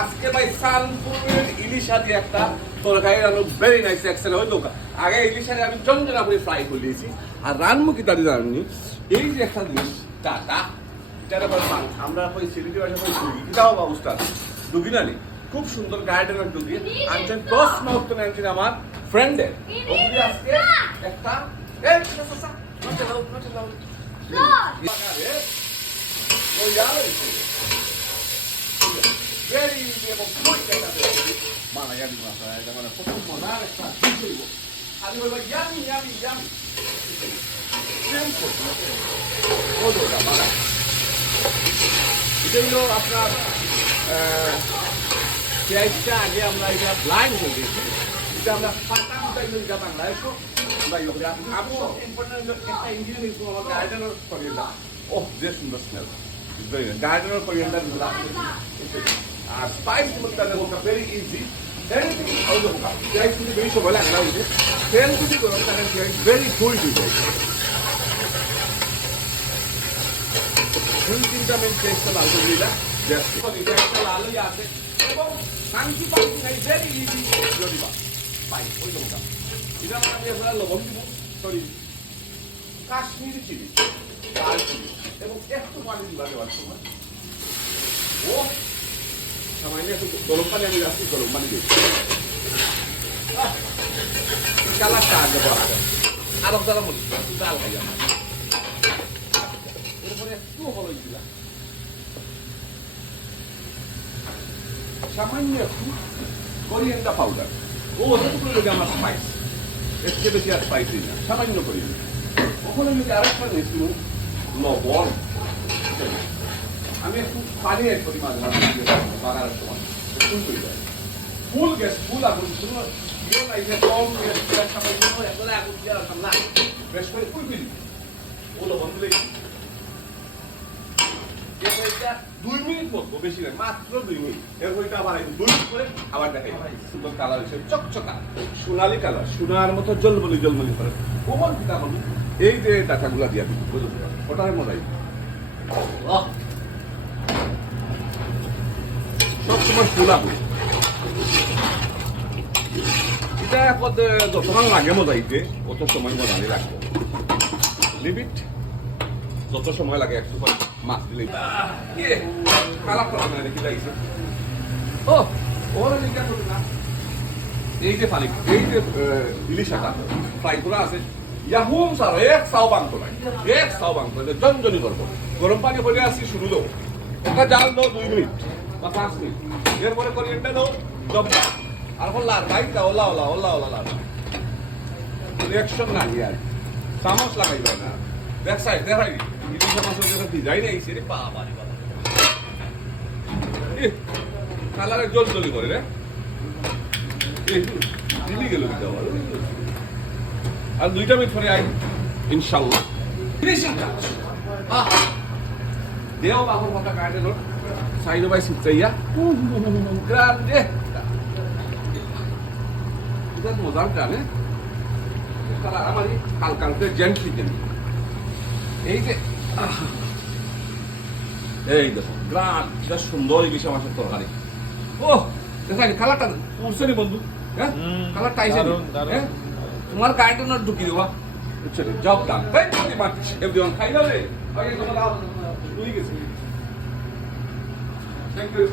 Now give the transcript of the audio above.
আজকে ভাই সানপুরের ইলিশা দিয়ে একটা তরকারি রান্না ভেরি নাইস এক্সেল হয়তো আগে ইলিশারে আমি জঞ্জনা করে ফ্রাই করে দিয়েছি আর রানমুখী তাদের জানি এই যে একটা জিনিস টাটা আমরা ওই সিলেটি ভাষা কই ডুগি কিটাও বাবুস্তান ডুগি নানি খুব সুন্দর গার্ডেনের ডুগি আনছেন প্রশ্ন উত্তর আনছেন আমার ফ্রেন্ডের ওগুলি আজকে একটা very easy এবং খুবই মালায়ালি ভাষা এটা মানে খুব মজার একটা ডিশ হইব আমি বলবো ইয়ামি ইয়ামি ইয়ামি এটা হলো আপনার পেঁয়াজটা আগে আমরা এটা ব্লাইন্ড হয়ে গেছি এটা আমরা পাতা এটা বাংলায় তো আপনি ইম্পর্টেন্ট একটা ইঞ্জিনিয়ারিং আমার গার্ডেনার করিয়ে দাও ওহ যে সুন্দর স্মেল গার্ডেনার করিয়েন্ডার আর স্পাইস মধ্যে হোক ভেরি ইজি এনিথিং আউট হোক পেঁয়াজ যদি বেশি সময় লাগে না হইতে তেল যদি গরম থাকে পেঁয়াজ ভেরি গুড হয়ে যায় দুই তিনটা মিনিট পেঁয়াজটা লাল করে দিলা জাস্ট পেঁয়াজটা লালই আছে এবং শান্তি পাচ্ছি নাই ভেরি ইজি যদি বা পাই ওই লোকটা এটা আমি আপনার লবণ দিব সরি কাশ্মীরি চিলি লাল চিলি এবং একটু পানি দিবা দেওয়ার সময় ও সামান্য একটু গরম পানি আমি রাখছি গরম পানি দিই কালারটা আগে বড় আর আপনারা মনে ডাল খাই আমার এরপরে একটু হলুদ দিলাম সামান্য একটু কোরিয়ান্ডার পাউডার ও ওটুকুলো লোকে আমার স্পাইস এর চেয়ে বেশি আর স্পাইস দিই না সামান্য করি ওখানে আমি আরেকটা নিয়েছি লবণ আমি একটু পানি এক করি মাঝে মাঝে বাগানের সময় ফুল করে যায় ফুল গ্যাস ফুল আগুন শুধু ইয়ে নাই যে কম গ্যাস সময় এত আগুন দিয়ে রাখতাম না বেশ করে ফুল দিলি ও লবণ দিলে 2 মিনিট মতো বেশি না মাত্র 2 মিনিট এরপর এটা আবার 2 মিনিট করে আবার দেখাই সুন্দর কালার হচ্ছে চকচকা সোনালি কালার সোনার মতো জলমলি জলমলি করে কোমল পিঠা হলো এই যে ডাটাগুলা দিয়া দিই বুঝতে ওটার মজাই সবসময় ফুলা হয় এটা যতক্ষণ লাগে মজাইতে অত সময় মজানি লাগবে লিমিট যত সময় লাগে একটু মাছ দিলে ও ওর না এই যে পানি এই যে ইলিশাটা ফ্রাই করা আছে ইয়াহুম স্যার এক সাও বাংতো নাই এক সাও বাংতো জনজনি করবো গরম পানি হলে আসি শুরু দাও একটা জাল দাও 2 মিনিট বা 5 মিনিট এরপরে কোরিয়ান্ডার দাও জব্বা আর হল্লার ভাইটা ওলা ওলা ওলা ওলা লাল রিঅ্যাকশন না ইয়ার চামচ লাগাইবে না ব্যাক সাইড দেখাই ইলিশা মাছের যেটা ডিজাইন আইছে রে বাবা রে বাবা কালারে জল জলি করে রে দিলি গেল আর 2টা মিনিট পরে আই ইনশাআল্লাহ ফিনিশিং টাচ দেও বাবুর কথা কাটে নো সাইড বাই সিটইয়া গ্রান্ডে এটা মজার টানে কালার আমারই কালকালতে জেন্টলি জেন্টলি এই যে এই দেখো গ্রান এটা সুন্দর ইলিশা মাছের তরকারি ও দেখা কালারটা উঠছে নি বন্ধু হ্যাঁ কালারটা আইছে হ্যাঁ তোমার কারেন্ট না ঢুকি দেবা বুঝছো job done thank you much everyone খাই না রে আগে তোমরা তুই গেছিস থ্যাংক ইউ